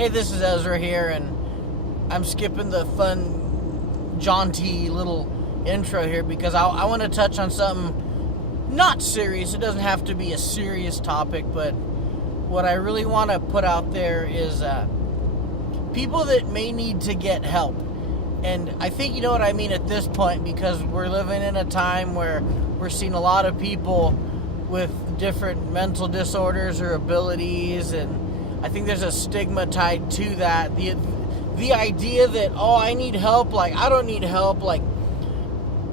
Hey, this is Ezra here, and I'm skipping the fun, jaunty little intro here because I want to touch on something not serious. It doesn't have to be a serious topic, but what I really want to put out there is people that may need to get help. And I think you know what I mean at this point, because we're living in a time where we're seeing a lot of people with different mental disorders or abilities, and I think there's a stigma tied to that. The idea that, oh, I need help, like, I don't need help, like,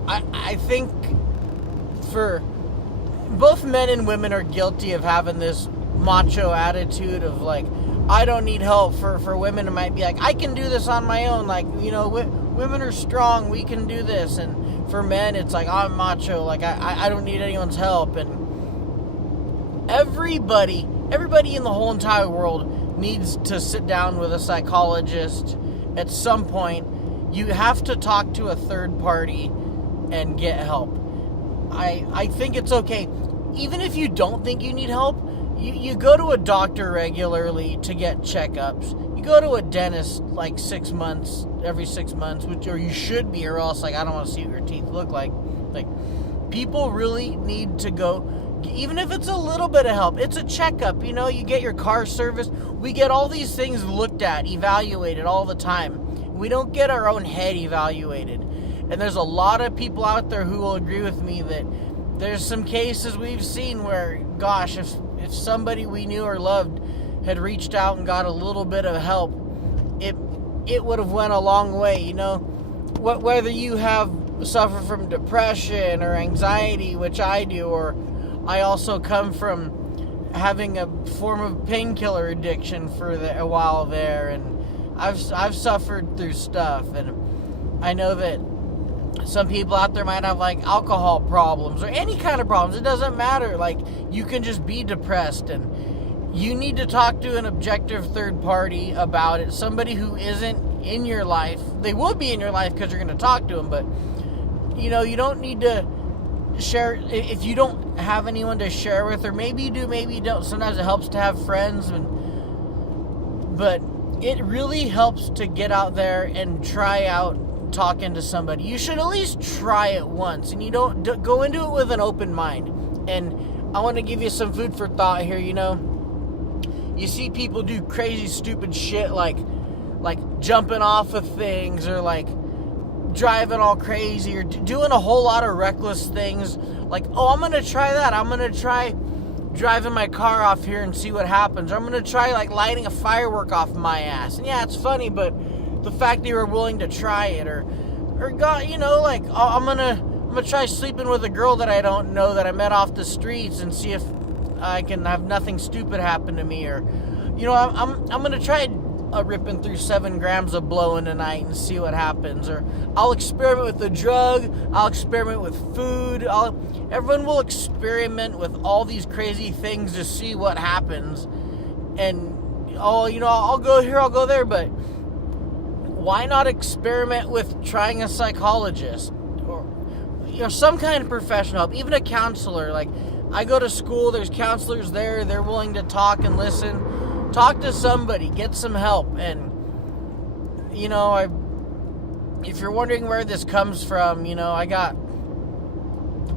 I think for both men and women are guilty of having this macho attitude of, like, I don't need help. For women, it might be like, I can do this on my own, like, you know, women are strong, we can do this. And for men, it's like, I'm macho, like, I don't need anyone's help. And everybody in the whole entire world needs to sit down with a psychologist at some point. You have to talk to a third party and get help. I think it's okay. Even if you don't think you need help, you go to a doctor regularly to get checkups. You go to a dentist like every 6 months, or you should be, or else, like, I don't want to see what your teeth look like. Like, people really need to go. Even if it's a little bit of help, it's a checkup, you know, you get your car serviced. We get all these things looked at, evaluated all the time. We don't get our own head evaluated. And there's a lot of people out there who will agree with me that there's some cases we've seen where, gosh, if somebody we knew or loved had reached out and got a little bit of help, it would have went a long way, you know. Whether you suffer from depression or anxiety, which I do, or I also come from having a form of painkiller addiction for a while there, and I've suffered through stuff, and I know that some people out there might have, like, alcohol problems or any kind of problems. It doesn't matter. Like, you can just be depressed, and you need to talk to an objective third party about it. Somebody who isn't in your life. They will be in your life because you're going to talk to them, but, you know, you don't need to share if you don't have anyone to share with, or maybe you do, maybe you don't. Sometimes it helps to have friends, but it really helps to get out there and try out talking to somebody. You should at least try it once, and you don't go into it with an open mind. And I want to give you some food for thought here. You know, you see people do crazy stupid shit like jumping off of things, or like driving all crazy, or doing a whole lot of reckless things, like, oh, I'm gonna try that, I'm gonna try driving my car off here and see what happens, or I'm gonna try, like, lighting a firework off my ass. And yeah, it's funny, but the fact they were willing to try it, or God, you know, like, oh, I'm gonna try sleeping with a girl that I don't know, that I met off the streets, and see if I can have nothing stupid happen to me. Or, you know, I'm gonna try ripping through 7 grams of blow in a night and see what happens. Or I'll experiment with the drug, I'll experiment with food, everyone will experiment with all these crazy things to see what happens. And, oh, you know, I'll go here, I'll go there, but why not experiment with trying a psychologist, or, you know, some kind of professional help, even a counselor? Like, I go to school, there's counselors there, they're willing to talk and listen. Talk to somebody, get some help. And, you know, if you're wondering where this comes from, you know, I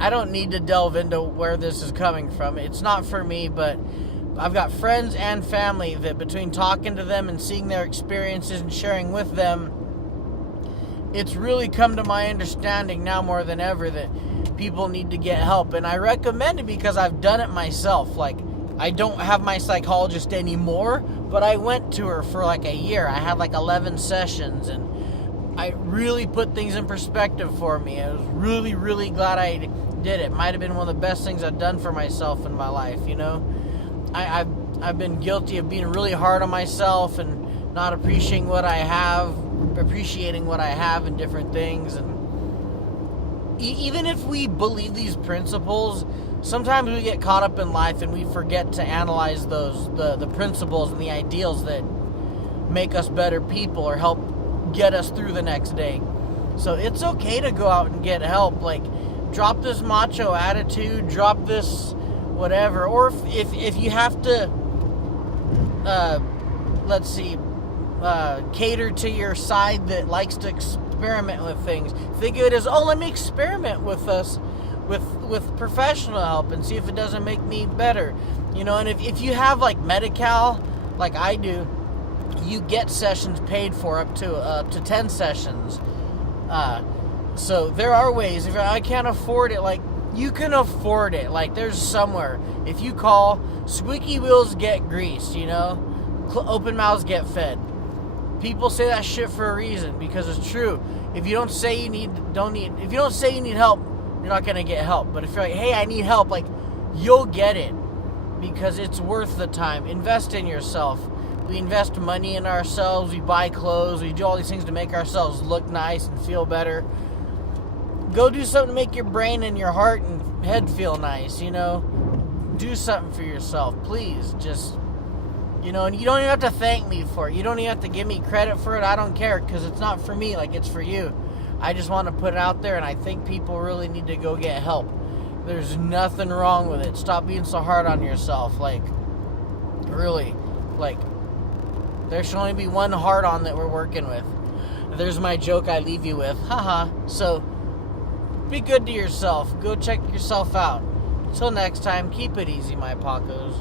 don't need to delve into where this is coming from. It's not for me, but I've got friends and family that, between talking to them and seeing their experiences and sharing with them, it's really come to my understanding now more than ever that people need to get help. And I recommend it because I've done it myself. Like, I don't have my psychologist anymore, but I went to her for like a year. I had like 11 sessions, and I really put things in perspective for me. I was really, really glad I did it. Might have been one of the best things I've done for myself in my life, you know. I've been guilty of being really hard on myself and not appreciating what I have in different things. And even if we believe these principles, sometimes we get caught up in life and we forget to analyze the principles and the ideals that make us better people or help get us through the next day. So it's okay to go out and get help. Like, drop this macho attitude, drop this whatever. Or if you have to, let's see, cater to your side that likes to experiment with things. Think of it as, oh, let me experiment with us, with professional help and see if it doesn't make me better. You know, and if you have like Medi-Cal, like I do, you get sessions paid for up to 10 sessions. So there are ways. If I can't afford it, like, you can afford it. Like, there's somewhere. If you call, squeaky wheels get greased, you know? Open mouths get fed. People say that shit for a reason, because it's true. If you don't say you need help, you're not gonna get help. But if you're like, hey, I need help, like, you'll get it, because it's worth the time. Invest in yourself. We invest money in ourselves. We buy clothes. We do all these things to make ourselves look nice and feel better. Go do something to make your brain and your heart and head feel nice, you know? Do something for yourself, please. Just, you know, and you don't even have to thank me for it. You don't even have to give me credit for it. I don't care, because it's not for me, like, it's for you. I just want to put it out there, and I think people really need to go get help. There's nothing wrong with it. Stop being so hard on yourself. Like, really, like, there should only be one hard on that we're working with. There's my joke I leave you with. Haha. So, be good to yourself. Go check yourself out. Until next time, keep it easy, my Pacos.